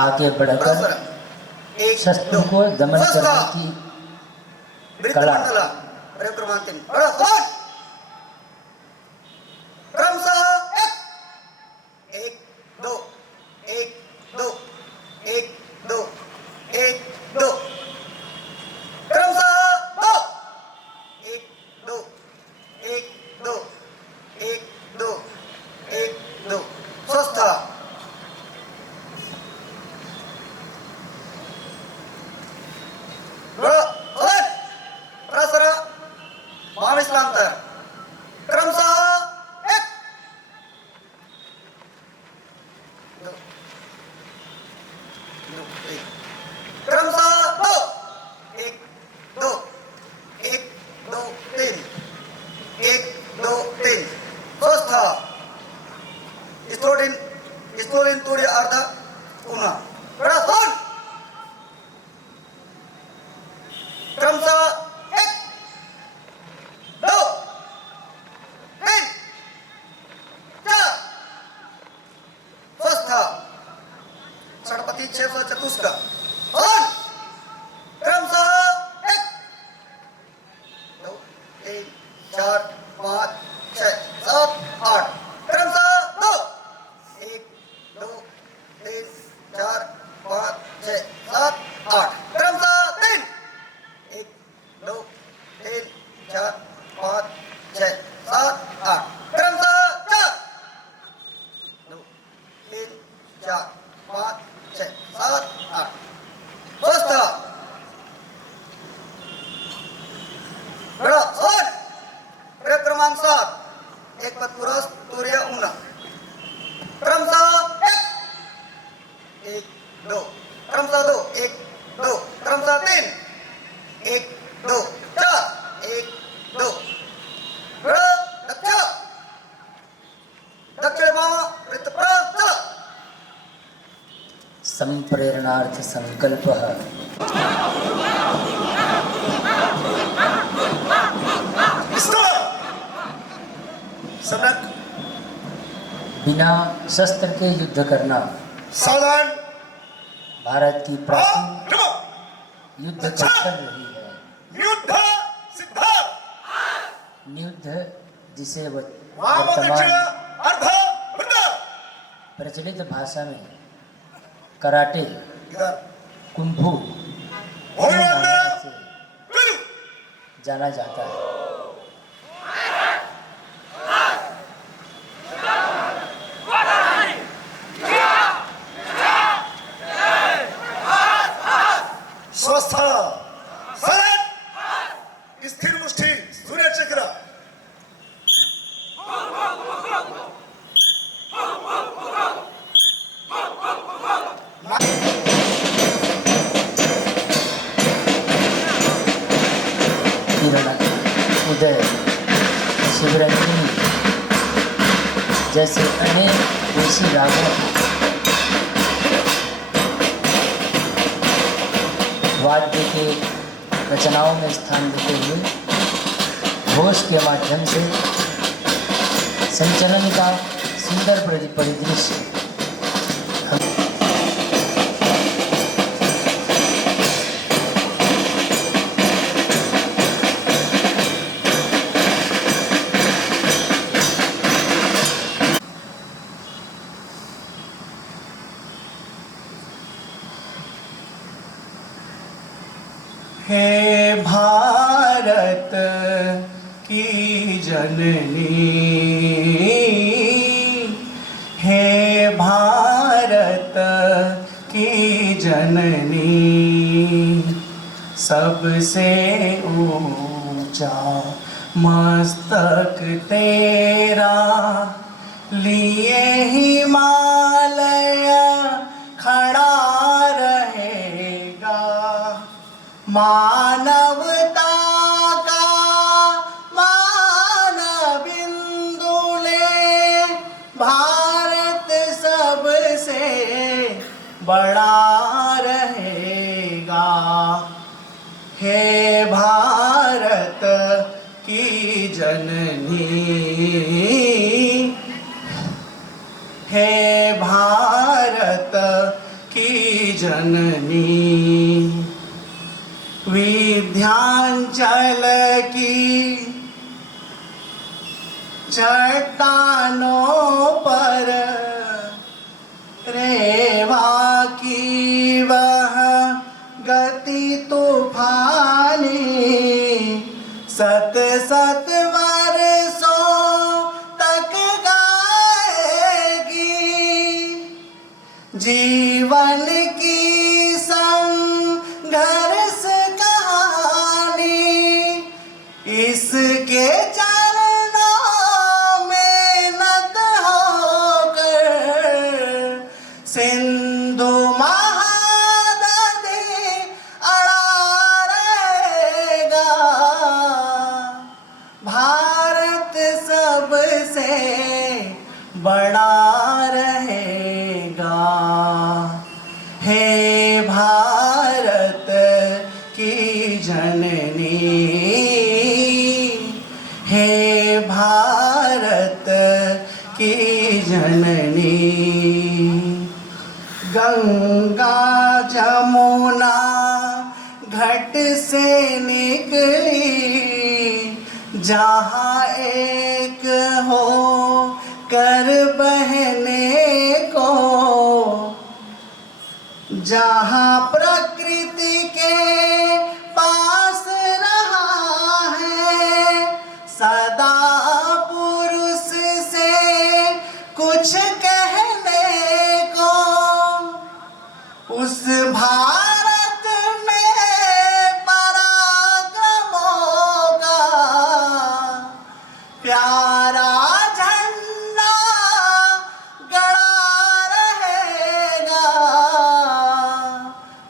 आगे बढ़कर शत्रु को दमन करने की कला। संप्रेरणार्थ संकल्पः। बिना शस्त्र के युद्ध करना सावधान। भारत की प्राचीन युद्ध कौशल रही है। युद्ध सिद्धांत युद्ध जिसे वर्तमान प्रचलित भाषा में कराटे, कुंफू से जाना जाता है। स्वस्थ स्थिर मुष्टि सूर्य चक्र। उदय, शिवरंजनी जैसे अनेक देशी रागों वाद्य के रचनाओं में स्थान देते हुए घोष के माध्यम से संचलन का सुंदर परिदृश्य हे भारत की जननी, हे भारत की जननी, सबसे ऊंचा मस्तक तेरा लिए हिमालय खड़ा रहेगा। मानवता का मान बिंदु ले भारत सबसे बड़ा रहेगा। हे भारत की जननी, हे भारत की जननी विंध्याचल की चट्टानों पर रेवा की वह गति तूफानी सत सत वर्षों तक गाएगी जीवन की संघर्ष कहानी इसके चरणों में नत होकर सिंधु महानदी अड़ा रहेगा भारत सबसे बड़ा रहेगा हे भारत की जननी हे भारत की जननी गंगा जमुना घट से निकली जहाँ एक हो कर बहने को जहाँ प्रकृति के पास रहा है सदा पुरुष से कुछ कहने को उस भारत में पराक्रमों का प्यारा झंडा गड़ा रहेगा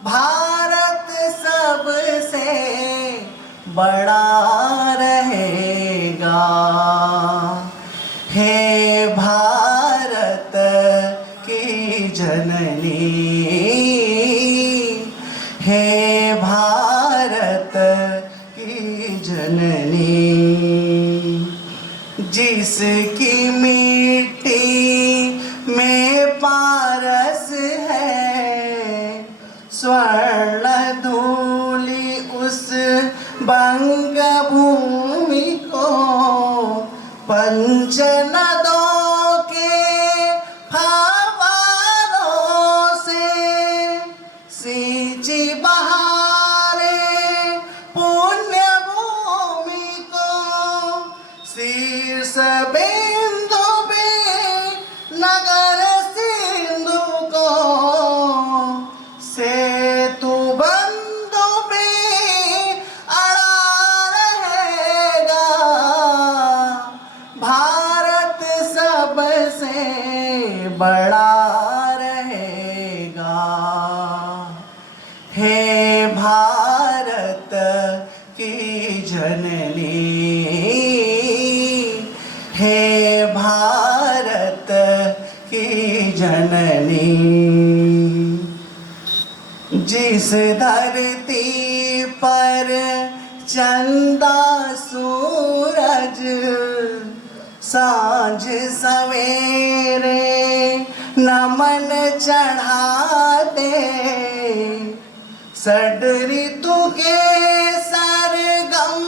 भारत सबसे बड़ा रहेगा हे भारत की जननी हे भारत की जननी जिसकी मिट्टी में पारस है स्वर्ण धूलि उस बंग भूमि को पंच नदों के फव्वारों से सींची बहारे पुण्य भूमि को शीर्ष बिंदु भी नगर सिंधु को सेतु बंधु भी अड़ा रहेगा भारत सबसे बड़ा रहेगा हे भारत की जननी हे भारत की जननी जिस धरती पर चंदा सूरज सांझ सवेरे नमन चढ़ाते षड ऋतु के सरगम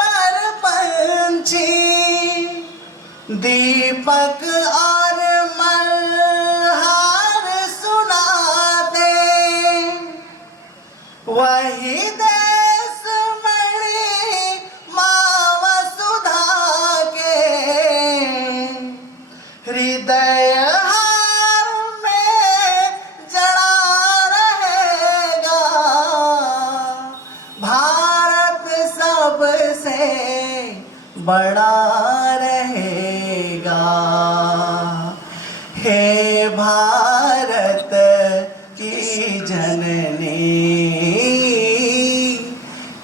पर पंछी दीपक और मल्हार सुनाते वही देश मणि माँ वसुधा के हृदय हार में जड़ा रहेगा भारत सबसे बड़ा रहेगा हे भारत की जननी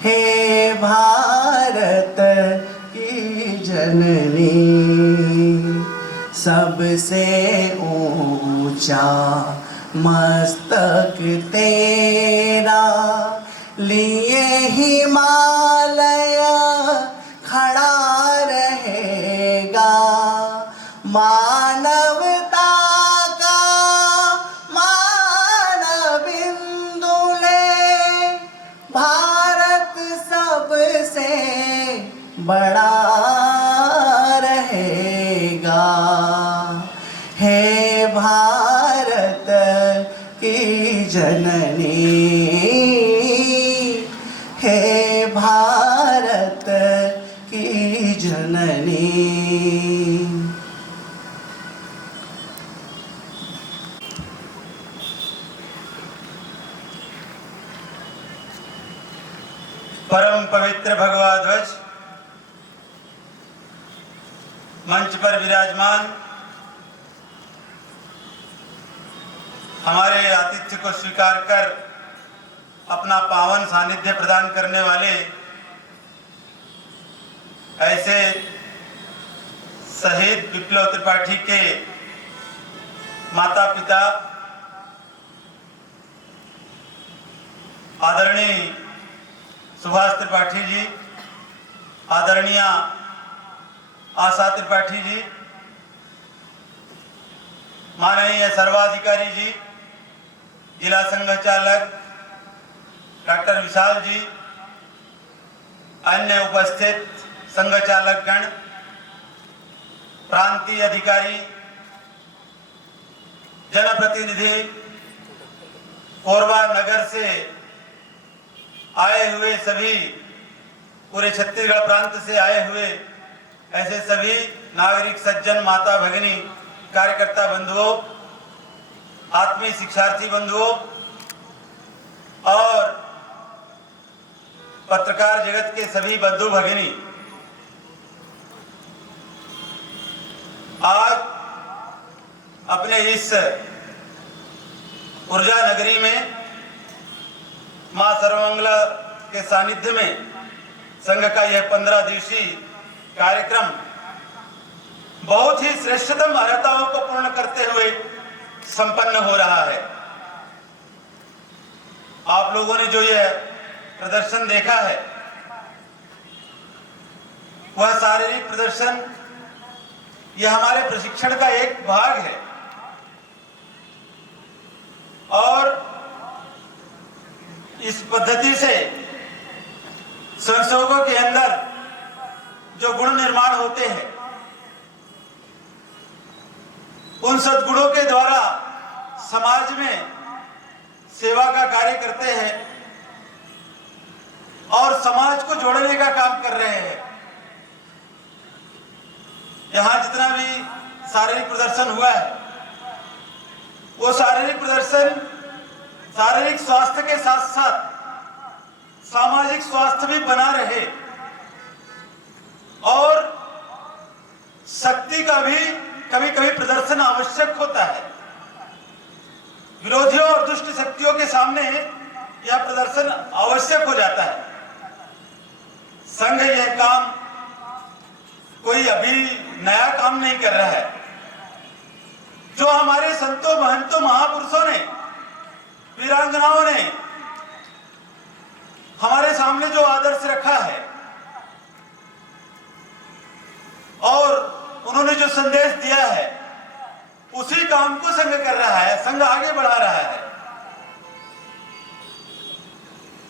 हे भारत की जननी सबसे ऊंचा मस्तक तेरा लिए हिमालय खड़ा रहेगा मानवता का मानव जननी। परम पवित्र भगवा ध्वज मंच पर विराजमान, हमारे आतिथ्य को स्वीकार कर अपना पावन सानिध्य प्रदान करने वाले ऐसे शहीद विप्लव त्रिपाठी के माता पिता आदरणीय सुभाष त्रिपाठी जी, आदरणीय आशा त्रिपाठी जी, माननीय सर्वाधिकारी जी, जिला संघ चालक डॉक्टर विशाल जी, अन्य उपस्थित संघ चालक गण, प्रांतीय अधिकारी, जनप्रतिनिधि, कोरबा नगर से आए हुए सभी, पूरे छत्तीसगढ़ प्रांत से आए हुए ऐसे सभी नागरिक सज्जन, माता भगिनी, कार्यकर्ता बंधुओं, आत्मीय शिक्षार्थी बंधुओं और पत्रकार जगत के सभी बंधु भगिनी, आज अपने इस ऊर्जा नगरी में मां सर्वमंगला के सानिध्य में संघ का यह 15 दिवसीय कार्यक्रम बहुत ही श्रेष्ठतम अर्हताओं को पूर्ण करते हुए संपन्न हो रहा है। आप लोगों ने जो यह प्रदर्शन देखा है वह शारीरिक प्रदर्शन, यह हमारे प्रशिक्षण का एक भाग है और इस पद्धति से स्वयंसेवकों के अंदर जो गुण निर्माण होते हैं उन सद्गुणों के द्वारा समाज में सेवा का कार्य करते हैं और समाज को जोड़ने का काम कर रहे हैं। यहां जितना भी शारीरिक प्रदर्शन हुआ है वो शारीरिक प्रदर्शन शारीरिक स्वास्थ्य के साथ साथ सामाजिक स्वास्थ्य भी बना रहे और शक्ति का भी कभी कभी प्रदर्शन आवश्यक होता है। विरोधियों और दुष्ट शक्तियों के सामने यह प्रदर्शन आवश्यक हो जाता है। संघ यह काम कोई अभी नया काम नहीं कर रहा है। जो हमारे संतों, महंतों, महापुरुषों ने, वीरांगनाओं ने हमारे सामने जो आदर्श रखा है और उन्होंने जो संदेश दिया है उसी काम को संघ कर रहा है, संघ आगे बढ़ा रहा है।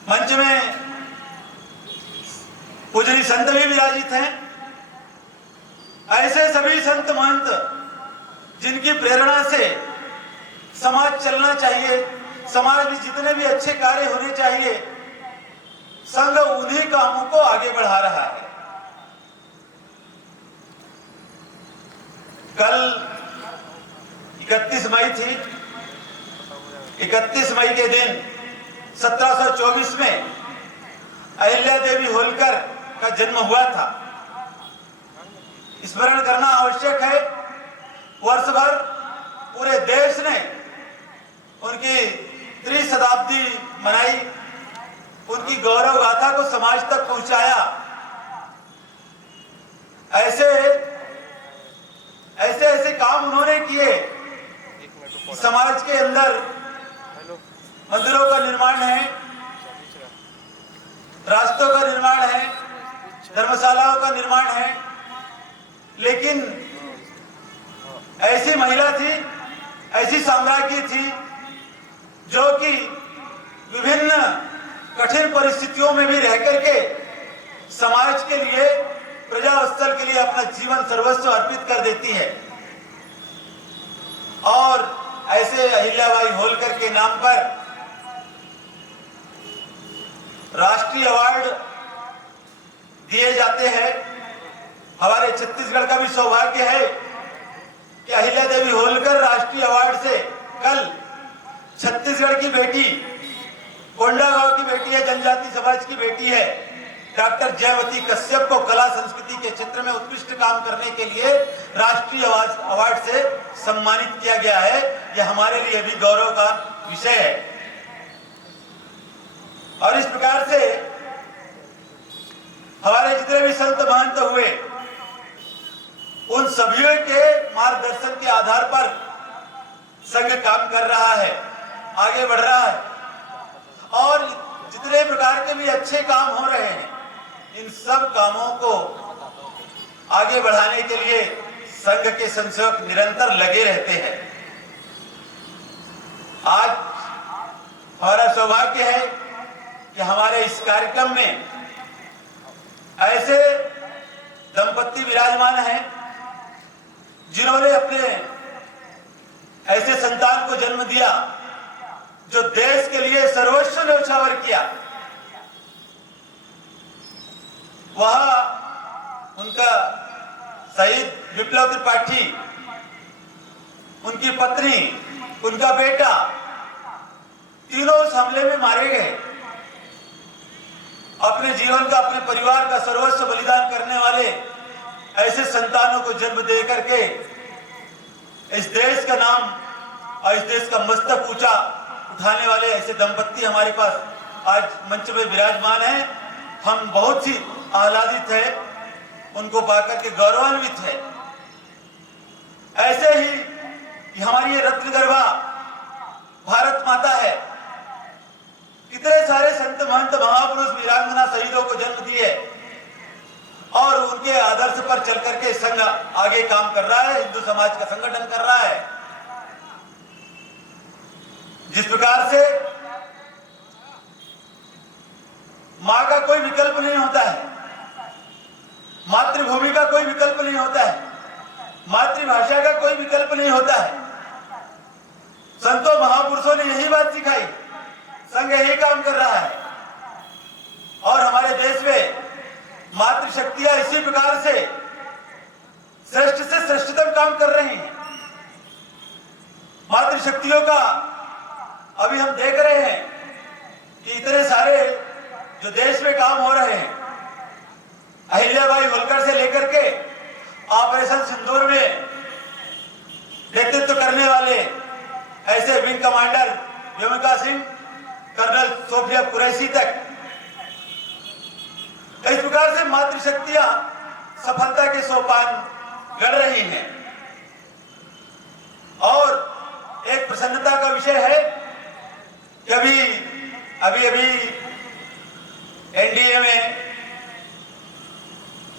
मंच में पूजनीय संत भी विराजित हैं। ऐसे सभी संत महंत जिनकी प्रेरणा से समाज चलना चाहिए, समाज में जितने भी अच्छे कार्य होने चाहिए, संघ उन्हीं कामों को आगे बढ़ा रहा है। कल 31 मई थी। 31 मई के दिन 1724 में अहिल्या देवी होलकर का जन्म हुआ था। स्मरण करना आवश्यक है। वर्ष भर पूरे देश ने उनकी त्रिशताब्दी मनाई, उनकी गौरव गाथा को समाज तक पहुंचाया। ऐसे काम उन्होंने किए। समाज के अंदर मंदिरों का निर्माण है, रास्तों का निर्माण है, धर्मशालाओं का निर्माण है, लेकिन ऐसी महिला थी, ऐसी साम्राज्ञी थी जो कि विभिन्न कठिन परिस्थितियों में भी रह करके समाज के लिए, प्रजावस्थल के लिए अपना जीवन सर्वस्व अर्पित कर देती है। और ऐसे अहिल्याबाई होलकर के नाम पर राष्ट्रीय अवार्ड दिए जाते हैं। हमारे छत्तीसगढ़ का भी सौभाग्य है कि अहिल्या देवी होलकर राष्ट्रीय अवार्ड से कल छत्तीसगढ़ की बेटी, कोंडागांव की बेटी है, जनजाति समाज की बेटी है, डॉक्टर जयवती कश्यप को कला संस्कृति के क्षेत्र में उत्कृष्ट काम करने के लिए राष्ट्रीय अवार्ड से सम्मानित किया गया है। यह हमारे लिए भी गौरव का विषय है। और इस प्रकार से हमारे जितने भी संत महंत हुए, उन सभी के मार्गदर्शन के आधार पर संघ काम कर रहा है, आगे बढ़ रहा है। और जितने प्रकार के भी अच्छे काम हो रहे हैं, इन सब कामों को आगे बढ़ाने के लिए संघ के संसेवक निरंतर लगे रहते हैं। आज हमारा सौभाग्य है कि हमारे इस कार्यक्रम में ऐसे दंपत्ति विराजमान हैं जिन्होंने अपने ऐसे संतान को जन्म दिया जो देश के लिए सर्वस्व न्यौछावर किया। वह उनका शहीद विप्लव त्रिपाठी, उनकी पत्नी, उनका बेटा, तीनों उस हमले में मारे गए। अपने जीवन का, अपने परिवार का सर्वस्व बलिदान करने वाले ऐसे संतानों को जन्म दे करके इस देश का नाम और इस देश का मस्तक ऊंचा उठाने वाले ऐसे दंपत्ति हमारे पास आज मंच में विराजमान हैं। हम बहुत ही आह्लादित है, उनको पाकर के गौरवान्वित है। ऐसे ही हमारी ये रत्नगर्भा भारत माता है, कितने सारे संत महंत महापुरुष वीरांगना शहीदों को जन्म दिए और उनके आदर्श पर चल करके संघ आगे काम कर रहा है, हिंदू समाज का संगठन कर रहा है। जिस प्रकार से मां का कोई विकल्प नहीं होता है, मातृभूमि का कोई विकल्प नहीं होता है, मातृभाषा का कोई विकल्प नहीं होता है। संतों महापुरुषों ने यही बात सिखाई, संघ यही काम कर रहा है। और हमारे देश में मातृशक्तियां इसी प्रकार से श्रेष्ठतम काम कर रही हैं। मातृशक्तियों का अभी हम देख रहे हैं कि इतने सारे जो देश में काम हो रहे हैं, अहिल्याबाई होलकर से लेकर के ऑपरेशन सिंदूर में नेतृत्व करने वाले ऐसे wing commander Vyomika Singh, colonel Sofiya Qureshi तक, इस प्रकार से मातृशक्तियां सफलता के सोपान गढ़ रही हैं। और एक प्रसन्नता का विषय है कि अभी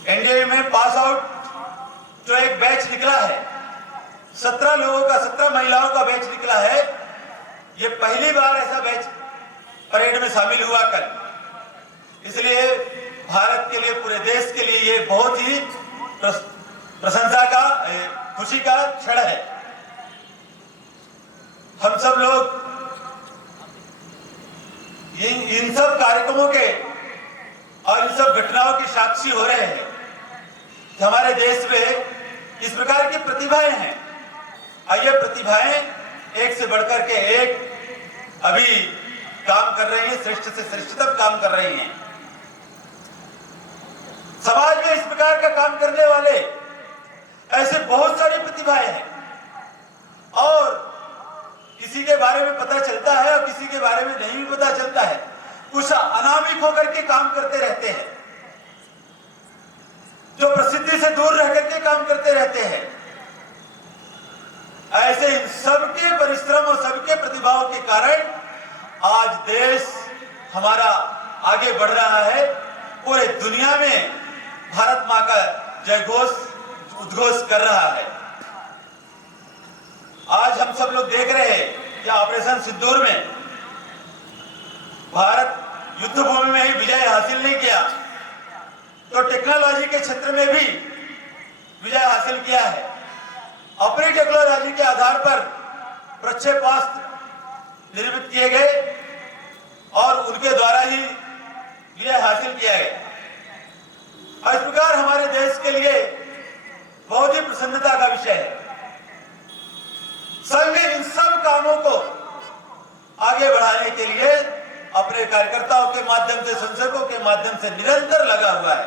एनडीए में पास आउट जो एक बैच निकला है, 17 लोगों का, 17 महिलाओं का बैच निकला है। ये पहली बार ऐसा बैच परेड में शामिल हुआ कल। इसलिए भारत के लिए, पूरे देश के लिए ये बहुत ही प्रशंसा का, खुशी का क्षण है। हम सब लोग इन सब कार्यक्रमों के और इन सब घटनाओं के साक्षी हो रहे हैं कि हमारे देश में इस प्रकार की प्रतिभाएं हैं। और ये प्रतिभाएं एक से बढ़कर के एक अभी काम कर रही हैं, श्रेष्ठ से श्रेष्ठतम काम कर रही हैं। समाज में इस प्रकार का काम करने वाले ऐसे बहुत सारी प्रतिभाएं हैं और किसी के बारे में पता चलता है और किसी के बारे में नहीं भी पता चलता है। कुछ अनामिक होकर के काम करते रहते हैं, जो प्रसिद्धि से दूर रह करके काम करते रहते हैं। ऐसे इन सबके परिश्रम और सबके प्रतिभाओं के कारण आज देश हमारा आगे बढ़ रहा है। पूरे दुनिया में भारत मां का जयघोष, उद्घोष कर रहा है। आज हम सब लोग देख रहे हैं कि ऑपरेशन सिंदूर में भारत युद्ध भूमि में ही विजय हासिल नहीं किया, तो टेक्नोलॉजी के क्षेत्र में भी विजय हासिल किया है। अपनी टेक्नोलॉजी के आधार पर प्रक्षेपास्त्र निर्मित किए गए और उनके द्वारा ही विजय हासिल किया गया। इस प्रकार हमारे देश के लिए बहुत ही प्रसन्नता का विषय है। संघ इन सब कामों को आगे बढ़ाने के लिए अपने कार्यकर्ताओं के माध्यम से, संसदों के माध्यम से निरंतर लगा हुआ है।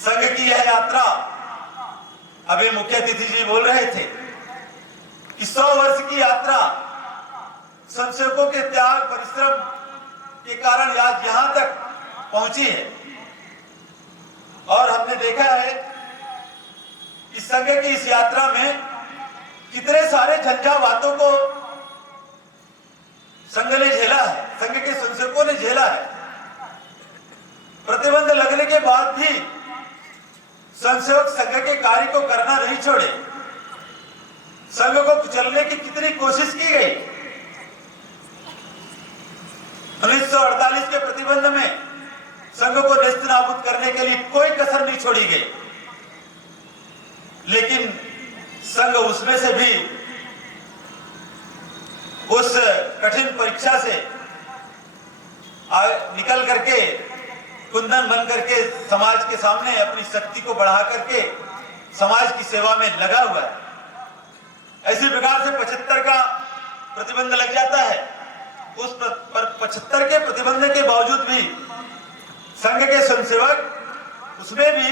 संघ की यह यात्रा, अभी मुख्य अतिथि जी बोल रहे थे कि 100 वर्ष की यात्रा संसेवकों के त्याग परिश्रम के कारण आज यहां तक पहुंची है। और हमने देखा है कि संघ की इस यात्रा में कितने सारे झंझावातों को संघ ने झेला है, संघ के संसेवकों ने झेला है। प्रतिबंध लगने के बाद भी संसेवक संघ के कार्य को करना नहीं छोड़े। संघ को कुचलने की कितनी कोशिश की गई। 1948 के प्रतिबंध में संघ को नेस्तनाबूद करने के लिए कोई कसर नहीं छोड़ी गई, लेकिन संघ उसमें से भी उस कठिन परीक्षा से निकल करके कुंदन बन करके समाज के सामने अपनी शक्ति को बढ़ा करके समाज की सेवा में लगा हुआ है। इसी प्रकार से 75 का प्रतिबंध लग जाता है। उस 75 के प्रतिबंध के बावजूद भी संघ के स्वयंसेवक उसमें भी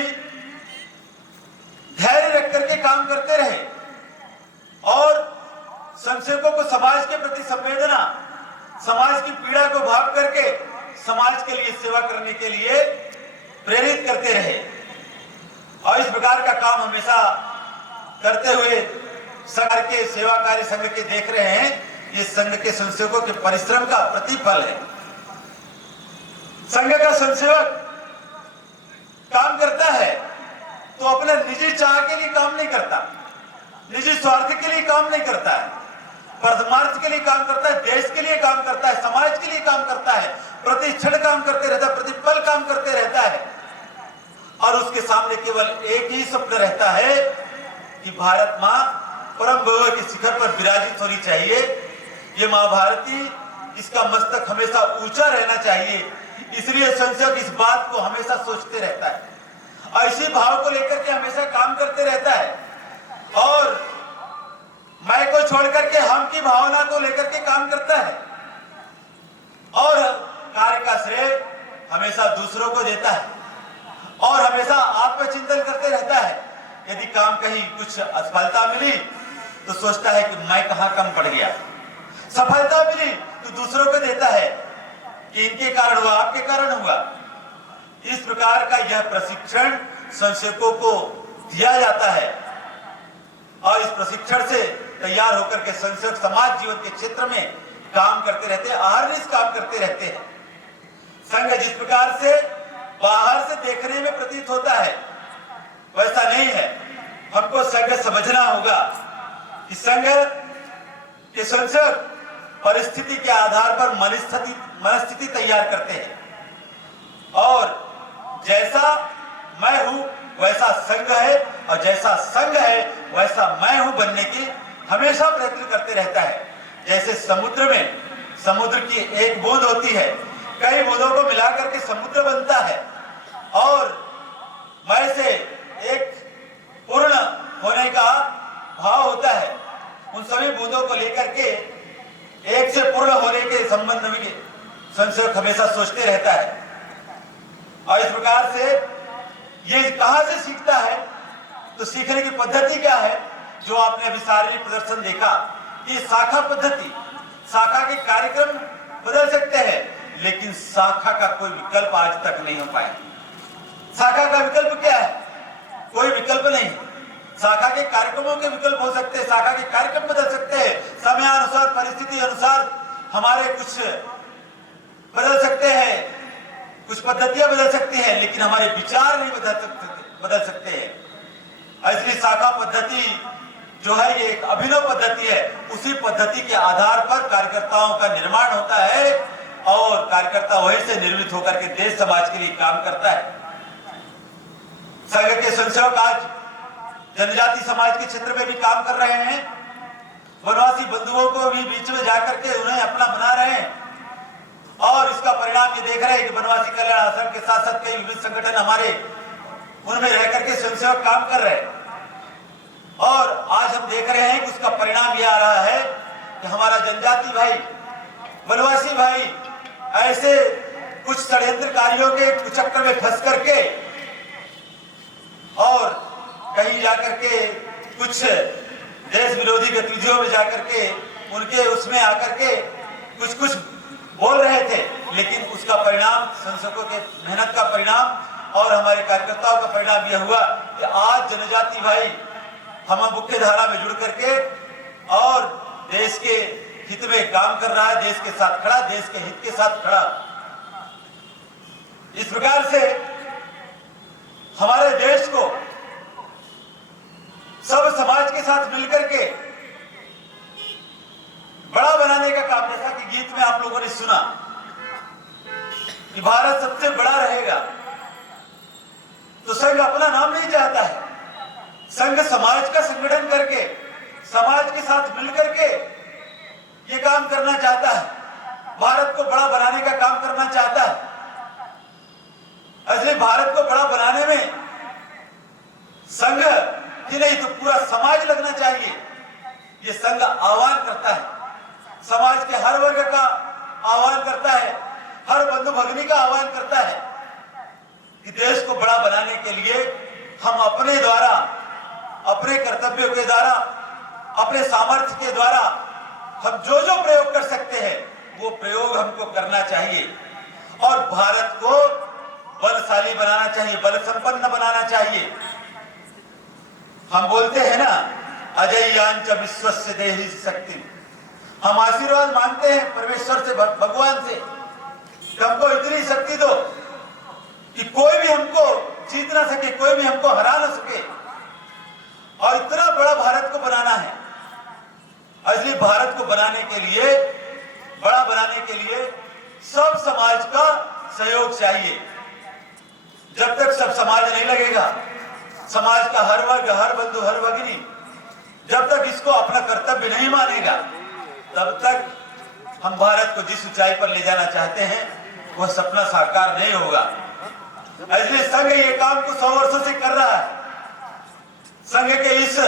धैर्य रख करके काम करते रहे और स्वयंसेवकों को समाज के प्रति संवेदना, समाज की पीड़ा को भाग करके समाज के लिए सेवा करने के लिए प्रेरित करते रहे। और इस प्रकार का काम हमेशा करते हुए संघ के सेवा कार्य संघ के देख रहे हैं। ये संघ के स्वयंसेवकों के परिश्रम का प्रतिफल है। संघ का स्वयंसेवक काम करता है तो अपने निजी चाह के लिए काम नहीं करता, निजी स्वार्थ के लिए काम नहीं करता है, परमार्थ के लिए काम करता है, देश के लिए काम करता है, समाज के लिए काम करता है, प्रति क्षण काम करते रहता है, प्रतिपल काम करते रहता है। और उसके सामने केवल एक ही सपना रहता है कि भारत मां परम वैभव के शिखर पर विराजित होनी चाहिए। ये मां भारती, इसका मस्तक हमेशा ऊंचा रहना चाहिए। इसलिए संसेवक इस बात को हमेशा सोचते रहता है और इसी भाव को लेकर के हमेशा काम करते रहता है और मैं को छोड़ करके हम की भावना को लेकर के काम करता है और कार्य का श्रेय हमेशा दूसरों को देता है और हमेशा आत्मचिंतन करते रहता है। यदि काम कहीं कुछ असफलता मिली तो सोचता है कि मैं कहां कम पड़ गया, सफलता मिली तो दूसरों को देता है कि इनके कारण हुआ, आपके कारण हुआ। इस प्रकार का यह प्रशिक्षण संसेवकों को दिया जाता है और इस प्रशिक्षण से तैयार होकर के संसेवक समाज जीवन के क्षेत्र में काम करते रहते हैं, अहर्निश काम करते रहते हैं। संघ जिस प्रकार से बाहर से देखने में प्रतीत होता है वैसा नहीं है। हमको संघ समझना होगा कि संघ के संसेवक परिस्थिति के आधार पर मनस्थिति तैयार करते हैं और जैसा मैं हूं वैसा संघ है और जैसा संघ है वैसा मैं हूं बनने की हमेशा प्रयत्न करते रहता है। जैसे समुद्र में समुद्र की एक बूंद होती है, कई बूंदों को मिलाकर के समुद्र बनता है और मैं से एक पूर्ण होने का भाव होता है। उन सभी बूंदों को लेकर के एक से पूर्ण होने के संबंध में संसेवक हमेशा सोचते रहता है। और इस प्रकार से ये कहां से सीखता है तो सीखने की पद्धति क्या है? जो आपने अभी शारीरिक प्रदर्शन देखा, ये शाखा पद्धति, शाखा के कार्यक्रम बदल सकते हैं लेकिन शाखा का कोई विकल्प आज तक नहीं हो पाया। शाखा का विकल्प क्या है? कोई विकल्प नहीं। शाखा के कार्यक्रमों के विकल्प हो सकते हैं, शाखा के कार्यक्रम बदल सकते हैं, समयानुसार परिस्थिति अनुसार हमारे कुछ बदल सकते हैं, कुछ पद्धतियां बदल सकती हैं, लेकिन हमारे विचार नहीं बदल सकते हैं। इसलिए शाखा पद्धति जो है ये एक अभिनव पद्धति है। उसी पद्धति के आधार पर कार्यकर्ताओं का निर्माण होता है और कार्यकर्ता वहीं से निर्मित होकर के देश समाज के लिए काम करता है। संघ के संसेवक आज जनजाति समाज के क्षेत्र में भी काम कर रहे हैं, वनवासी बंधुओं को भी बीच में जाकर के उन्हें अपना बना रहे हैं और इसका परिणाम ये देख रहे हैं कि बनवासी कल्याण आश्रम के साथ साथ कई विभिन्न संगठन हमारे उनमें रह करके स्वयंसेवक काम कर रहे हैं। और आज हम देख रहे हैं कि उसका परिणाम यह आ रहा है कि हमारा जनजाति भाई, बनवासी भाई ऐसे कुछ षड्यंत्रकारियों के कुचक्कर में फंस करके और कहीं जाकर के कुछ देश विरोधी गतिविधियों में जाकर के उनके उसमें आकर के कुछ बोल रहे थे, लेकिन उसका परिणाम संसदों के मेहनत का परिणाम और हमारे कार्यकर्ताओं का परिणाम यह हुआ कि आज जनजाति भाई हम मुख्य धारा में जुड़ करके और देश के हित में काम कर रहा है, देश के साथ खड़ा, देश के हित के साथ खड़ा। इस प्रकार से हमारे देश को सब समाज के साथ मिलकर के बड़ा बनाने का काम, जैसा कि गीत में आप लोगों ने सुना कि भारत सबसे बड़ा रहेगा, तो संघ अपना नाम नहीं चाहता है। संघ समाज का संगठन करके समाज के साथ मिलकर के ये काम करना चाहता है, भारत को बड़ा बनाने का काम करना चाहता है। इसलिए भारत को बड़ा बनाने में संघ ही नहीं तो पूरा समाज लगना चाहिए। ये संघ आह्वान करता है, समाज के हर वर्ग का आह्वान करता है, हर बंधु भगिनी का आह्वान करता है कि देश को बड़ा बनाने के लिए हम अपने द्वारा, अपने कर्तव्यों के द्वारा, अपने सामर्थ्य के द्वारा हम जो जो प्रयोग कर सकते हैं वो प्रयोग हमको करना चाहिए और भारत को बलशाली बनाना चाहिए, बल संपन्न बनाना चाहिए। हम बोलते हैं ना, अजय्यांच विश्वस्य देहि शक्ति। हम आशीर्वाद मांगते हैं परमेश्वर से, भगवान से, हमको इतनी शक्ति दो कि कोई भी हमको जीत ना सके, कोई भी हमको हरा ना सके, और इतना बड़ा भारत को बनाना है। इसलिए भारत को बनाने के लिए, बड़ा बनाने के लिए सब समाज का सहयोग चाहिए। जब तक सब समाज नहीं लगेगा, समाज का हर वर्ग, हर बंधु, हर भगिनी जब तक इसको अपना कर्तव्य नहीं मानेगा, तब तक हम भारत को जिस ऊंचाई पर ले जाना चाहते हैं वह सपना साकार नहीं होगा। इसलिए संघ ये काम को 100 वर्षों से कर रहा है। संघ के इस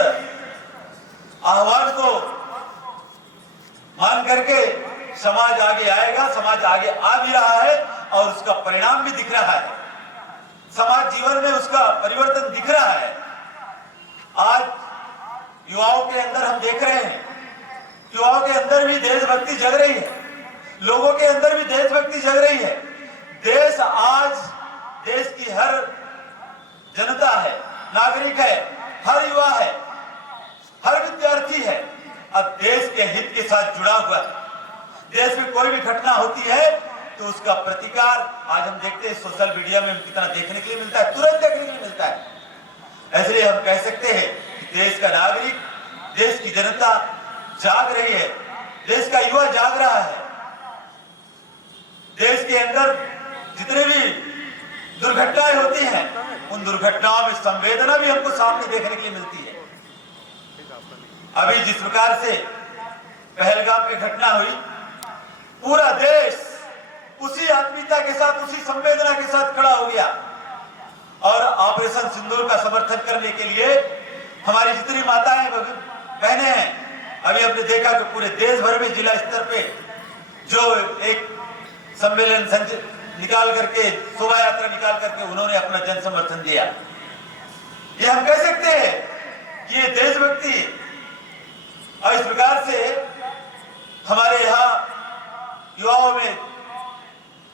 आह्वान को मान करके समाज आगे आएगा, समाज आगे आ भी रहा है और उसका परिणाम भी दिख रहा है। समाज जीवन में उसका परिवर्तन दिख रहा है। आज युवाओं के अंदर हम देख रहे हैं, युवाओं के अंदर भी देशभक्ति जग रही है, लोगों के अंदर भी देशभक्ति जग रही है। देश आज, देश की हर जनता है, नागरिक है, हर युवा है, हर विद्यार्थी है, अब देश के हित के साथ जुड़ा हुआ है। देश में कोई भी घटना होती है तो उसका प्रतिकार आज हम देखते हैं सोशल मीडिया में कितना देखने के लिए मिलता है, तुरंत देखने के लिए मिलता है। इसलिए हम कह सकते हैं कि देश का नागरिक, देश की जनता जाग रही है, देश का युवा जाग रहा है। देश के अंदर जितने भी दुर्घटनाएं होती हैं, उन दुर्घटनाओं में संवेदना भी हमको सामने देखने के लिए मिलती है। अभी जिस प्रकार से पहलगाम में घटना हुई, पूरा देश उसी आत्मीयता के साथ, उसी संवेदना के साथ खड़ा हो गया और ऑपरेशन सिंदूर का समर्थन करने के लिए हमारी जितनी माताएं बहनें हैं, अभी हमने देखा कि पूरे देश भर में जिला स्तर पे जो एक सम्मेलन निकाल करके, शोभा यात्रा निकाल करके उन्होंने अपना जन समर्थन दिया। ये हम कह सकते हैं कि ये देशभक्ति। और इस प्रकार से हमारे यहाँ युवाओं में,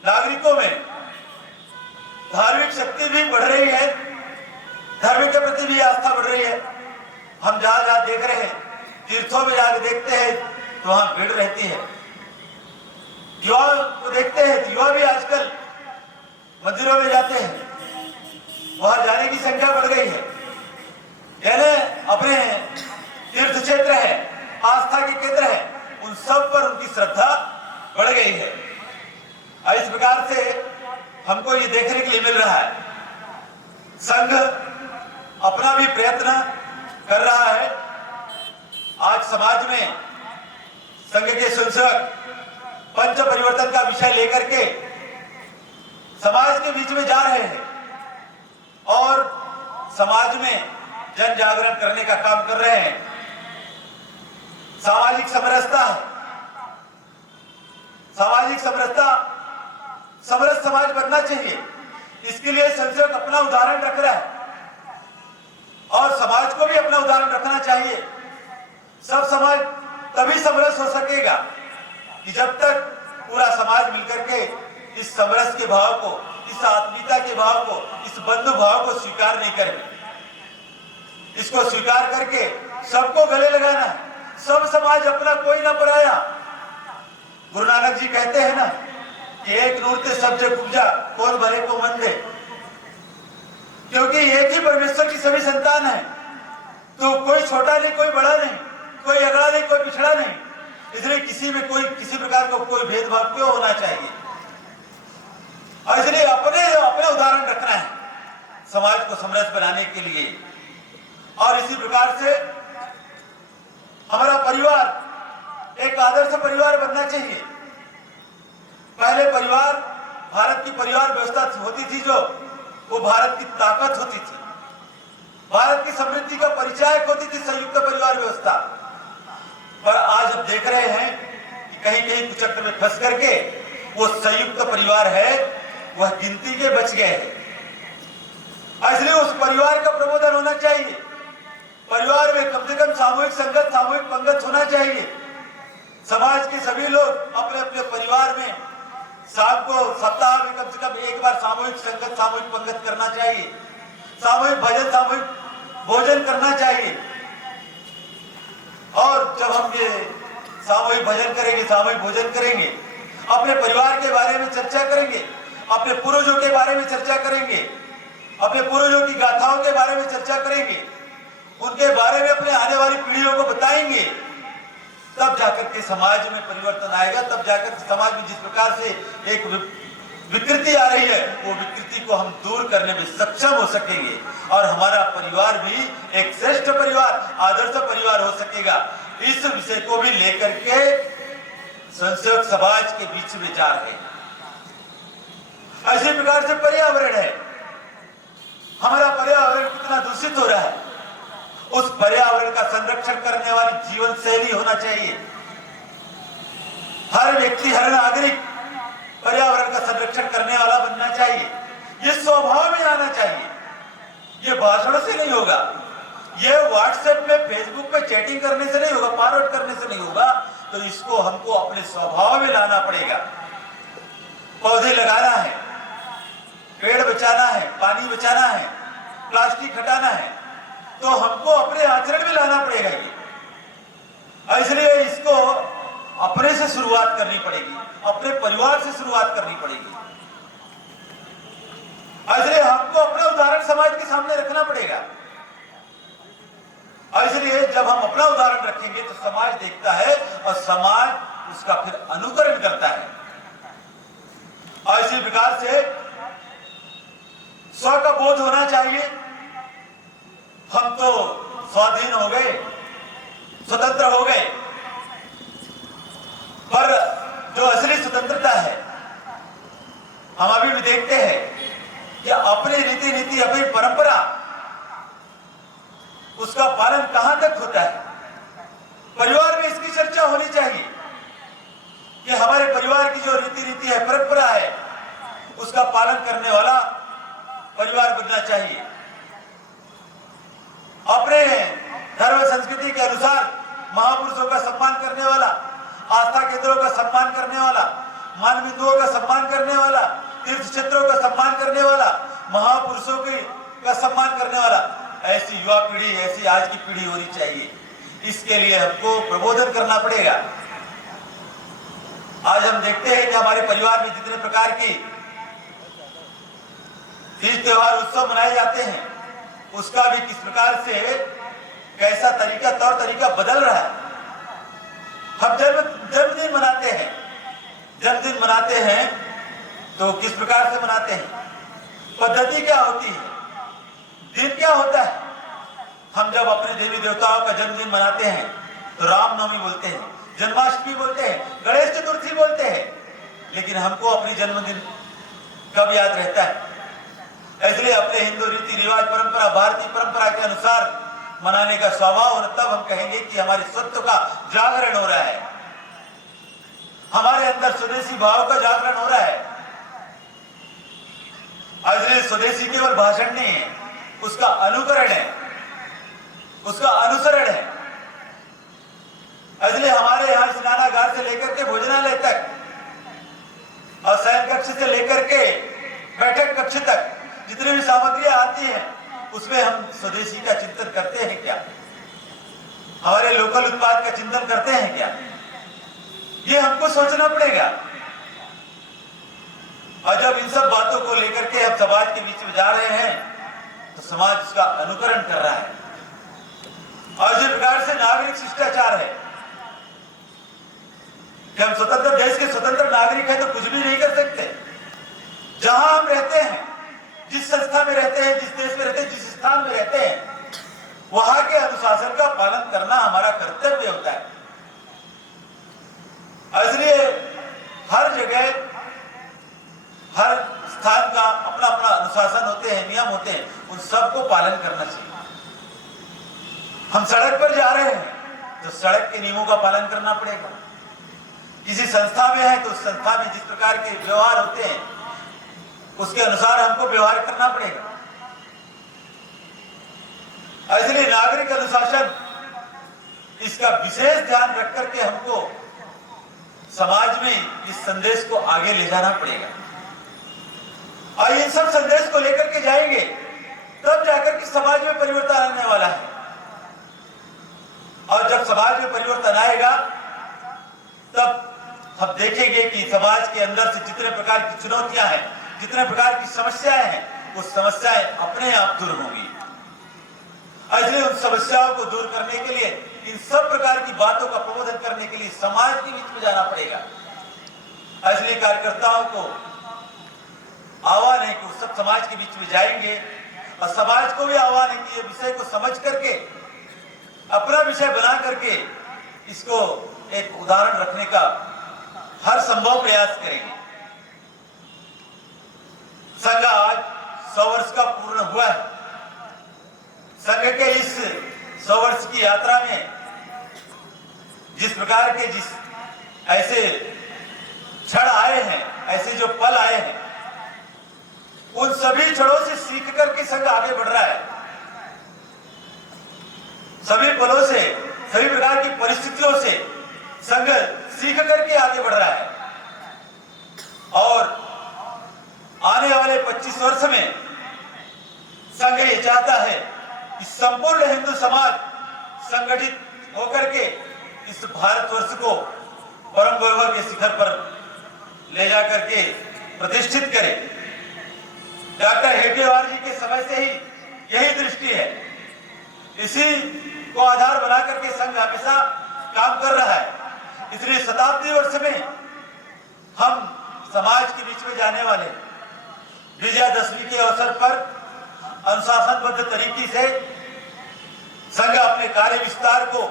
नागरिकों में धार्मिक शक्ति भी बढ़ रही है, धर्म के प्रति भी आस्था बढ़ रही है। हम जहां जहां देख रहे हैं, तीर्थों में जाकर देखते हैं तो वहां भीड़ रहती है। युवा को देखते हैं तो युवा भी आजकल मंदिरों में जाते हैं, वहां जाने की संख्या बढ़ गई है। यानी अपने तीर्थ क्षेत्र है, आस्था के केंद्र है, उन सब पर उनकी श्रद्धा बढ़ गई है। इस प्रकार से हमको ये देखने के लिए मिल रहा है, संघ अपना भी प्रयत्न कर रहा है। आज समाज में संघ के स्वयंसेवक पंच परिवर्तन का विषय लेकर के समाज के बीच में जा रहे हैं और समाज में जन जागरण करने का काम कर रहे हैं। सामाजिक समरसता है, सामाजिक समरसता, समरस समाज बनना चाहिए। इसके लिए संसद अपना उदाहरण रख रहा है और समाज को भी अपना उदाहरण रखना चाहिए। सब समाज तभी समरस हो सकेगा कि जब तक पूरा समाज मिलकर के इस समरस के भाव को, इस आत्मीयता के भाव को, इस बंधु भाव को स्वीकार नहीं करे। इसको स्वीकार करके सबको गले लगाना है। सब समाज अपना, कोई ना पराया। गुरु नानक जी कहते हैं ना कि एक नूर ते सब जग उपजा, कौन भले को मन दे। क्योंकि एक ही परमेश्वर की सभी संतान है, तो कोई छोटा नहीं, कोई बड़ा नहीं, कोई अगड़ा नहीं, कोई पिछड़ा नहीं। इसलिए किसी में कोई किसी प्रकार का कोई भेदभाव क्यों होना चाहिए। और इसलिए अपने उदाहरण रखना है समाज को समरस बनाने के लिए। और इसी प्रकार से हमारा परिवार एक आदर्श परिवार बनना चाहिए। पहले परिवार, भारत की परिवार व्यवस्था होती थी जो, वो भारत की ताकत होती थी, भारत की समृद्धि का परिचायक होती थी संयुक्त परिवार व्यवस्था। पर आज हम देख रहे हैं कि कहीं कहीं कुचक्र में फंस करके वो संयुक्त परिवार है वह गिनती के बच गए हैं। इसलिए उस परिवार का प्रबोधन होना चाहिए। परिवार में कम से कम सामूहिक संगत, सामूहिक पंगत होना चाहिए। समाज के सभी लोग अपने अपने परिवार में शाम को, सप्ताह में कम से कम एक बार सामूहिक संगत, सामूहिक पंगत करना चाहिए। सामूहिक भजन, सामूहिक भोजन करना चाहिए। और जब हम ये सामूहिक भजन करेंगे, सामूहिक भोजन करेंगे, अपने परिवार के बारे में चर्चा करेंगे, अपने पूर्वजों के बारे में चर्चा करेंगे, अपने पूर्वजों की गाथाओं के बारे में चर्चा करेंगे, उनके बारे में अपने आने वाली पीढ़ियों को बताएंगे, तब जाकर के समाज में परिवर्तन आएगा। तब जाकर के समाज में जिस प्रकार से एक विकृति आ रही है, वो विकृति को हम दूर करने में सक्षम हो सकेंगे और हमारा परिवार भी एक श्रेष्ठ परिवार, आदर्श परिवार हो सकेगा। इस विषय को भी लेकर के संसद समाज के बीच में जा रहे हैं। इसी प्रकार से पर्यावरण है, हमारा पर्यावरण कितना दूषित हो रहा है, उस पर्यावरण का संरक्षण करने वाली जीवन शैली होना चाहिए। हर व्यक्ति, हर नागरिक पर्यावरण का संरक्षण करने वाला बनना चाहिए। ये स्वभाव में आना चाहिए। ये भाषण से नहीं होगा, ये व्हाट्सएप में, फेसबुक पे चैटिंग करने से नहीं होगा, फॉरवर्ड करने से नहीं होगा। तो इसको हमको अपने स्वभाव में लाना पड़ेगा। पौधे लगाना है, पेड़ बचाना है, पानी बचाना है, प्लास्टिक हटाना है, तो हमको अपने आचरण में लाना पड़ेगा ये। इसलिए इसको अपने से शुरुआत करनी पड़ेगी, अपने परिवार से शुरुआत करनी पड़ेगी। इसलिए हमको अपना उदाहरण समाज के सामने रखना पड़ेगा। इसलिए जब हम अपना उदाहरण रखेंगे तो समाज देखता है और समाज उसका फिर अनुकरण करता है। और इसी प्रकार से स्व का बोध होना चाहिए। हम तो स्वाधीन हो गए, स्वतंत्र हो गए, पर जो असली स्वतंत्रता है हम अभी भी देखते हैं कि अपनी रीति नीति, अपनी परंपरा, उसका पालन कहां तक होता है। परिवार में इसकी चर्चा होनी चाहिए कि हमारे परिवार की जो रीति नीति है, परंपरा है, उसका पालन करने वाला परिवार बनना चाहिए। अपने धर्म संस्कृति के अनुसार महापुरुषों का सम्मान करने वाला, आस्था केंद्रों का सम्मान करने वाला, मान बिंदुओं का सम्मान करने वाला, तीर्थ क्षेत्रों का सम्मान करने वाला, महापुरुषों का सम्मान करने वाला, ऐसी युवा पीढ़ी, ऐसी आज की पीढ़ी होनी चाहिए। इसके लिए हमको प्रबोधन करना पड़ेगा। आज हम देखते हैं कि हमारे परिवार में जितने प्रकार की तीज त्योहार उत्सव मनाए जाते हैं, उसका भी किस प्रकार से कैसा तरीका, तौर तरीका बदल रहा है। हम जन्मदिन मनाते हैं, जन्मदिन मनाते हैं तो किस प्रकार से मनाते हैं, पद्धति क्या होती है, दिन क्या होता है। हम जब अपने देवी देवताओं का जन्मदिन मनाते हैं तो रामनवमी बोलते हैं, जन्माष्टमी बोलते हैं, गणेश चतुर्थी बोलते हैं। लेकिन हमको अपनी जन्मदिन कब याद रहता है? इसलिए अपने हिंदू रीति रिवाज परंपरा भारतीय परंपरा के अनुसार मनाने का स्वभाव, और तब हम कहेंगे कि हमारे स्वत्व का जागरण हो रहा है, हमारे अंदर स्वदेशी भाव का जागरण हो रहा है। इसलिए स्वदेशी केवल भाषण नहीं है, उसका अनुकरण है, उसका अनुसरण है। इसलिए हमारे यहाँ स्नानागार से लेकर के भोजनालय तक और शयन कक्ष से लेकर के बैठक कक्ष तक जितनी भी सामग्रियां आती हैं, उसमें हम स्वदेशी का चिंतन करते हैं क्या? हमारे लोकल उत्पाद का चिंतन करते हैं क्या? ये हमको सोचना पड़ेगा। और जब इन सब बातों को लेकर के हम समाज के बीच में जा रहे हैं, तो समाज उसका अनुकरण कर रहा है। और जिस प्रकार से नागरिक शिष्टाचार है कि हम स्वतंत्र देश के स्वतंत्र नागरिक हैं, तो कुछ भी नहीं कर सकते। जहां हम रहते हैं, जिस संस्था में रहते हैं, जिस देश में रहते हैं, जिस स्थान में रहते हैं, वहां के अनुशासन का पालन करना हमारा कर्तव्य होता है। इसलिए हर जगह हर स्थान का अपना अपना अनुशासन होते हैं, नियम होते हैं, उन सबको पालन करना चाहिए। हम सड़क पर जा रहे हैं तो सड़क के नियमों का पालन करना पड़ेगा। किसी संस्था में है तो उस संस्था में जिस प्रकार के व्यवहार होते हैं, उसके अनुसार हमको व्यवहार करना पड़ेगा। इसलिए नागरिक अनुशासन, इसका विशेष ध्यान रख करके हमको समाज में इस संदेश को आगे ले जाना पड़ेगा। और इन सब संदेश को लेकर के जाएंगे, तब जाकर के समाज में परिवर्तन आने वाला है। और जब समाज में परिवर्तन आएगा, तब हम देखेंगे कि समाज के अंदर से जितने प्रकार की चुनौतियां हैं, जितने प्रकार की समस्याएं हैं, वो समस्याएं अपने आप दूर होंगी। इसलिए उन समस्याओं को दूर करने के लिए, इन सब प्रकार की बातों का प्रबोधन करने के लिए समाज के बीच में जाना पड़ेगा। इसलिए कार्यकर्ताओं को आह्वान है कि सब समाज के बीच में जाएंगे, और समाज को भी आह्वान है कि ये विषय को समझ करके, अपना विषय बना करके, इसको एक उदाहरण रखने का हर संभव प्रयास करेंगे। संघ आज 100 वर्ष का पूर्ण हुआ है। संघ के इस 100 वर्ष की यात्रा में जिस प्रकार के जिस ऐसे क्षण आए हैं, ऐसे जो पल आए हैं, उन सभी क्षणों से सीख करके संघ आगे बढ़ रहा है। सभी पलों से, सभी प्रकार की परिस्थितियों से संघ सीख करके आगे बढ़ रहा है। और आने वाले 25 वर्ष में संघ ये चाहता है कि संपूर्ण हिंदू समाज संगठित होकर के इस भारतवर्ष को परम वैभव के शिखर पर ले जाकर के प्रतिष्ठित करे। डॉक्टर हेडगेवार जी के समय से ही यही दृष्टि है। इसी को आधार बना करके संघ हमेशा काम कर रहा है। इसलिए शताब्दी वर्ष में हम समाज के बीच में जाने वाले विजयादशमी के अवसर पर अनुशासनबद्ध तरीके से संघ अपने कार्य विस्तार को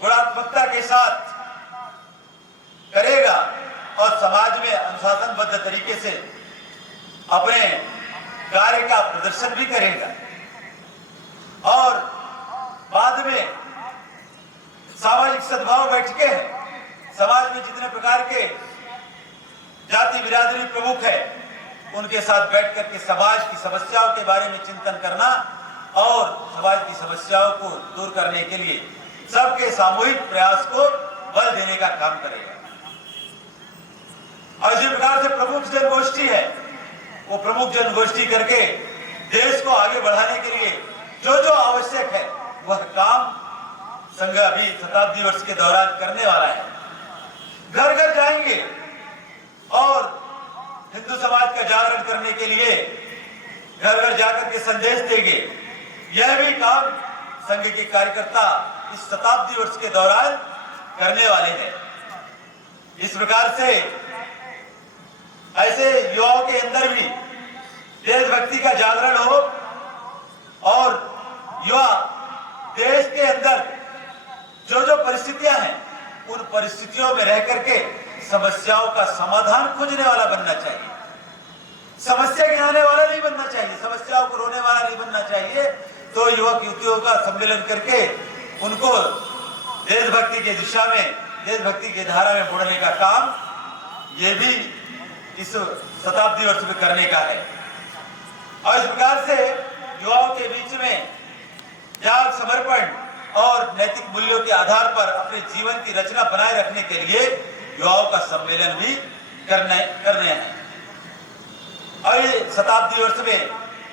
गुणात्मकता के साथ करेगा और समाज में अनुशासनबद्ध तरीके से अपने कार्य का प्रदर्शन भी करेगा। और बाद में सामाजिक सद्भाव बैठकें हैं, समाज में जितने प्रकार के जाति बिरादरी प्रमुख है, उनके साथ बैठ करके समाज की समस्याओं के बारे में चिंतन करना और समाज की समस्याओं को दूर करने के लिए सबके सामूहिक प्रयास को बल देने का काम करेगा। और जिस प्रकार से प्रमुख जनगोष्ठी है, वो प्रमुख जनगोष्ठी करके देश को आगे बढ़ाने के लिए जो जो आवश्यक है, वह काम संघ अभी शताब्दी वर्ष के दौरान करने वाला है। घर घर जाएंगे और हिंदू समाज का जागरण करने के लिए घर घर जाकर के संदेश देंगे। यह भी काम संघ के कार्यकर्ता इस शताब्दी वर्ष के दौरान करने वाले हैं। इस प्रकार से ऐसे युवाओं के अंदर भी देशभक्ति का जागरण हो और युवा देश के अंदर जो जो परिस्थितियां हैं, उन परिस्थितियों में रह करके समस्याओं का समाधान खोजने वाला बनना चाहिए, समस्या गिनाने वाला नहीं बनना चाहिए, समस्याओं को रोने वाला नहीं बनना चाहिए। तो युवक युवतियों का सम्मेलन करके उनको देशभक्ति की दिशा में, देशभक्ति की धारा में बुड़ने का काम ये भी इस शताब्दी वर्ष में करने का है। और इस प्रकार से युवाओं के बीच में त्याग, समर्पण और नैतिक मूल्यों के आधार पर अपने जीवन की रचना बनाए रखने के लिए युवाओं का सम्मेलन भी करने हैं। और ये शताब्दी वर्ष में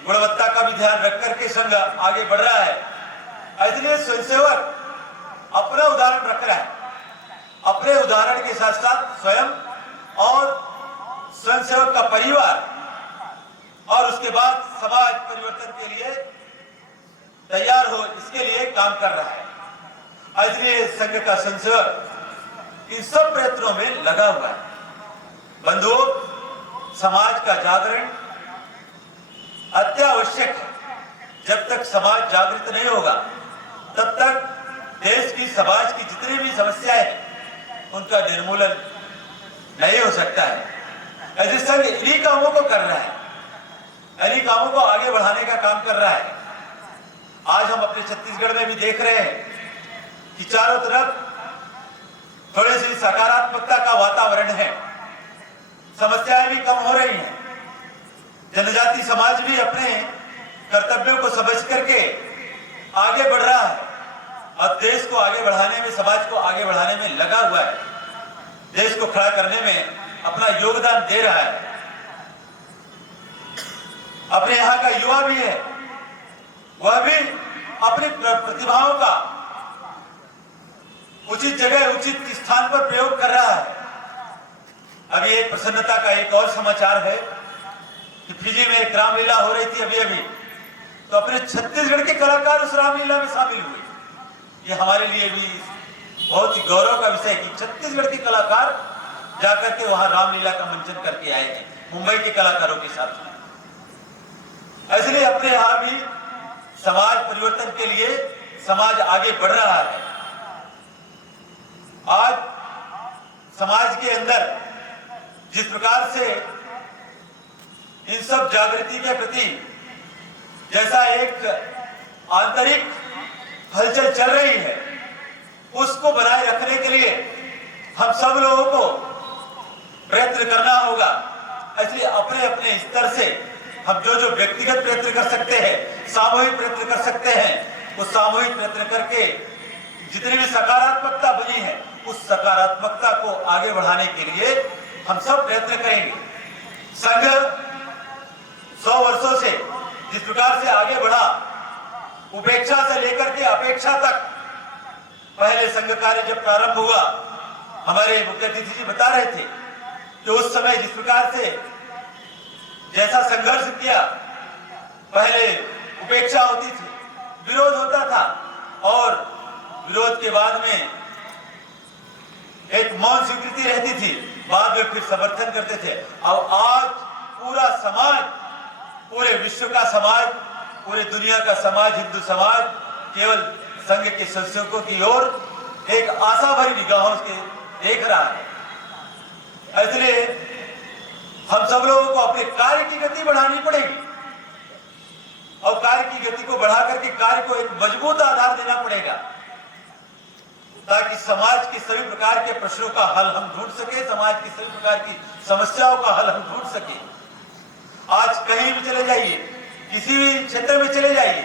गुणवत्ता का भी ध्यान रख करके संघ आगे बढ़ रहा है। इसलिए स्वयंसेवक अपना उदाहरण रख रहा है, अपने उदाहरण के साथ साथ स्वयं और स्वयंसेवक का परिवार और उसके बाद समाज परिवर्तन के लिए तैयार हो, इसके लिए काम कर रहा है। इसलिए संघ का स्वयंसेवक इन सब प्रयत्नों में लगा हुआ है। बंधुओं, समाज का जागरण अत्यावश्यक है। जब तक समाज जागृत नहीं होगा तब तक देश की, समाज की जितनी भी समस्याएं हैं उनका निर्मूलन नहीं हो सकता है। ऐसे संघ इन्हीं कामों को कर रहा है, इन्हीं कामों को आगे बढ़ाने का काम कर रहा है। आज हम अपने छत्तीसगढ़ में भी देख रहे हैं कि चारों तरफ थोड़ी सी सकारात्मकता का वातावरण है, समस्याएं भी कम हो रही हैं, जनजाति समाज भी अपने कर्तव्यों को समझ करके आगे बढ़ रहा है और देश को आगे बढ़ाने में, समाज को आगे बढ़ाने में लगा हुआ है, देश को खड़ा करने में अपना योगदान दे रहा है। अपने यहाँ का युवा भी है, वह भी अपनी प्रतिभाओं का उचित जगह, उचित स्थान पर प्रयोग कर रहा है। अभी एक प्रसन्नता का एक और समाचार है कि फिजी में एक रामलीला हो रही थी अभी, तो अपने छत्तीसगढ़ के कलाकार उस रामलीला में शामिल हुए। ये हमारे लिए भी बहुत ही गौरव का विषय है कि छत्तीसगढ़ के कलाकार जाकर के वहां रामलीला का मंचन करके आए हैं मुंबई के कलाकारों के साथ। इसलिए अपने यहां भी समाज परिवर्तन के लिए समाज आगे बढ़ रहा है। आज समाज के अंदर जिस प्रकार से इन सब जागृति के प्रति जैसा एक आंतरिक हलचल चल रही है, उसको बनाए रखने के लिए हम सब लोगों को प्रयत्न करना होगा। इसलिए अपने अपने स्तर से हम जो जो व्यक्तिगत प्रयत्न कर सकते हैं, सामूहिक प्रयत्न कर सकते हैं, उस सामूहिक प्रयत्न करके जितनी भी सकारात्मकता बनी है उस सकारात्मकता को आगे बढ़ाने के लिए हम सब प्रयत्न करेंगे। संघ 100 वर्षों से जिस प्रकार से आगे बढ़ा, उपेक्षा से लेकर के अपेक्षा तक, पहले संघ कार्य जब प्रारंभ हुआ, हमारे मुख्य अतिथि जी बता रहे थे कि उस समय जिस प्रकार से जैसा संघर्ष किया, पहले उपेक्षा होती थी, विरोध होता था और विरोध के बाद में एक मौन स्वीकृति रहती थी, बाद में फिर समर्थन करते थे। अब आज पूरा समाज, पूरे विश्व का समाज, पूरे दुनिया का समाज, हिंदू समाज केवल संघ के संस्थापकों की ओर एक आशा भरी निगाहों से देख रहा है। इसलिए हम सब लोगों को अपने कार्य की गति बढ़ानी पड़ेगी और कार्य की गति को बढ़ा करके कार्य को एक मजबूत आधार देना पड़ेगा ताकि समाज के सभी प्रकार के प्रश्नों का हल हम ढूंढ सके, समाज की सभी प्रकार की समस्याओं का हल हम ढूंढ सके। आज कहीं भी चले जाइए, किसी भी क्षेत्र में चले जाइए,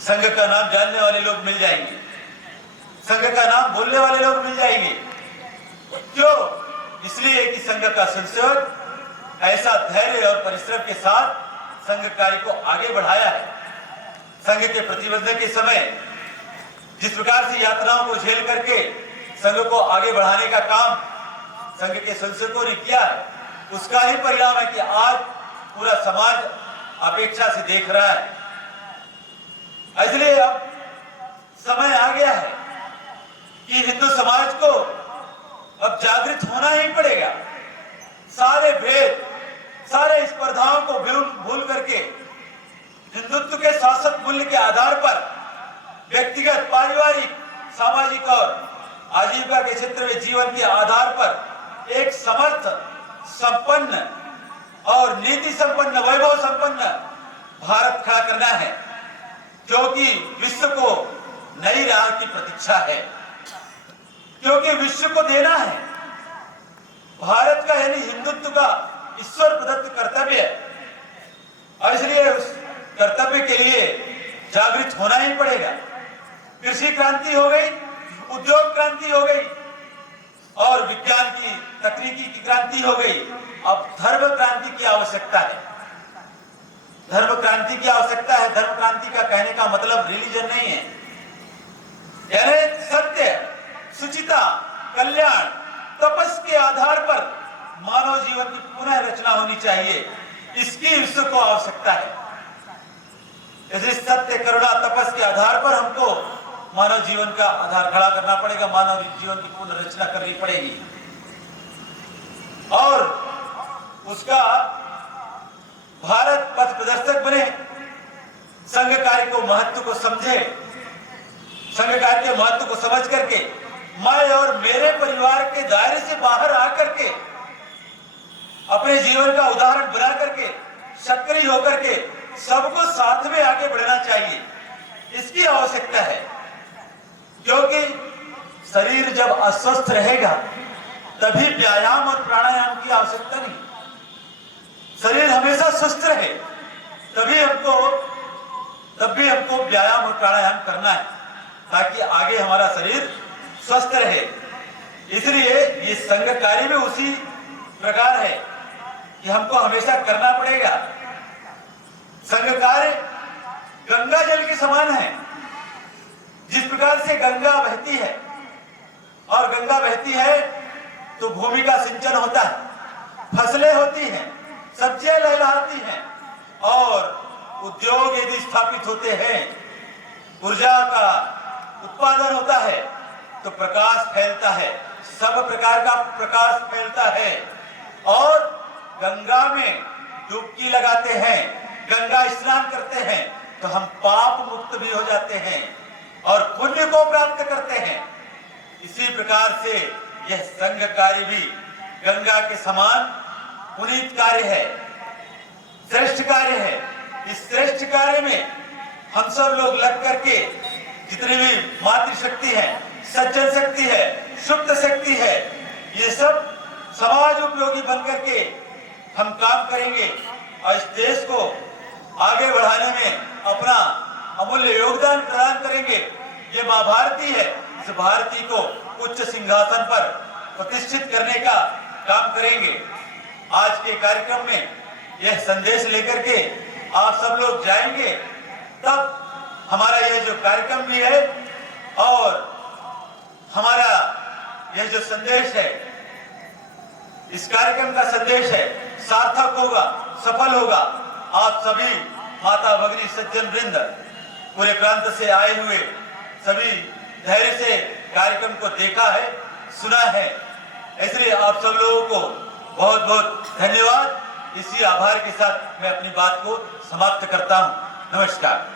संघ का नाम जानने वाले लोग मिल जाएंगे, संघ का नाम बोलने वाले लोग मिल जाएंगे। क्यों? इसलिए कि संघ का संसेवक ऐसा धैर्य और परिश्रम के साथ संघ कार्य को आगे बढ़ाया है। संघ के प्रतिबंध के समय जिस प्रकार से यातनाओं को झेल करके संघ को आगे बढ़ाने का काम संघ के संसेवकों ने किया है, उसका ही परिणाम है कि आज पूरा समाज अपेक्षा से देख रहा है। इसलिए अब समय आ गया है कि हिंदू समाज को अब जागृत होना ही पड़ेगा। सारे भेद, सारे स्पर्धाओं को भूल करके हिंदुत्व के शाश्वत मूल्य के आधार पर व्यक्तिगत, पारिवारिक, सामाजिक और आजीविका के क्षेत्र में जीवन के आधार पर एक समर्थ, संपन्न और नीति संपन्न, वैभव संपन्न भारत खड़ा करना है, क्योंकि विश्व को नई राह की प्रतीक्षा है, क्योंकि विश्व को देना है। भारत का यानी हिंदुत्व का ईश्वर प्रदत्त कर्तव्य है, और इसलिए उस कर्तव्य के लिए जागृत होना ही पड़ेगा। कृषि क्रांति हो गई, उद्योग क्रांति हो गई और विज्ञान की, तकनीकी की क्रांति हो गई। अब धर्म क्रांति की आवश्यकता है। धर्म क्रांति की आवश्यकता है। धर्म क्रांति का कहने का मतलब रिलीजन नहीं है, यानी सत्य, सुचिता, कल्याण, तपस के आधार पर मानव जीवन की पुनः रचना होनी चाहिए। इसकी विश्व को आवश्यकता है। इसलिए सत्य, करुणा, तपस के आधार पर हमको मानव जीवन का आधार खड़ा करना पड़ेगा, मानव जीवन की पुनर्रचना करनी पड़ेगी और उसका भारत पथ प्रदर्शक बने, संघ कार्य को महत्व को समझे, संघ कार्य के महत्व को समझ करके मैं और मेरे परिवार के दायरे से बाहर आकर के अपने जीवन का उदाहरण बना करके सक्रिय होकर के सबको साथ में आगे बढ़ना चाहिए। इसकी आवश्यकता है, क्योंकि शरीर जब अस्वस्थ रहेगा तभी व्यायाम और प्राणायाम की आवश्यकता नहीं। शरीर हमेशा स्वस्थ रहे तभी हमको व्यायाम और प्राणायाम करना है, ताकि आगे हमारा शरीर स्वस्थ रहे। इसलिए ये संघ कार्य में उसी प्रकार है कि हमको हमेशा करना पड़ेगा। संघ कार्य गंगा जल के समान है। जिस प्रकार से गंगा बहती है और गंगा बहती है तो भूमि का सिंचन होता है, फसलें होती हैं, सब्जियां लहलहाती हैं और उद्योग यदि स्थापित होते हैं, ऊर्जा का उत्पादन होता है तो प्रकाश फैलता है, सब प्रकार का प्रकाश फैलता है। और गंगा में डुबकी लगाते हैं, गंगा स्नान करते हैं तो हम पाप मुक्त भी हो जाते हैं और पुण्य को प्राप्त करते हैं। इसी प्रकार से यह संघ कार्य भी गंगा के समान पुनीत कार्य है, श्रेष्ठ कार्य है। इस श्रेष्ठ कार्य में हम सब लोग लग करके जितनी भी मातृशक्ति है, सज्जन शक्ति है, सुप्त शक्ति है, ये सब समाज उपयोगी बनकर के हम काम करेंगे और इस देश को आगे बढ़ाने में अपना अमूल्य योगदान प्रदान करेंगे। ये मां भारती है, इस भारती को उच्च सिंहासन पर प्रतिष्ठित करने का काम करेंगे। आज के कार्यक्रम में यह संदेश लेकर के आप सब लोग जाएंगे, तब हमारा यह जो कार्यक्रम भी है और हमारा यह जो संदेश है, इस कार्यक्रम का संदेश है, सार्थक होगा, सफल होगा। आप सभी माता भगिनी सज्जन वृंद पूरे प्रांत से आए हुए सभी धैर्य से कार्यक्रम को देखा है, सुना है, इसलिए आप सब लोगों को बहुत बहुत धन्यवाद। इसी आभार के साथ मैं अपनी बात को समाप्त करता हूं। नमस्कार।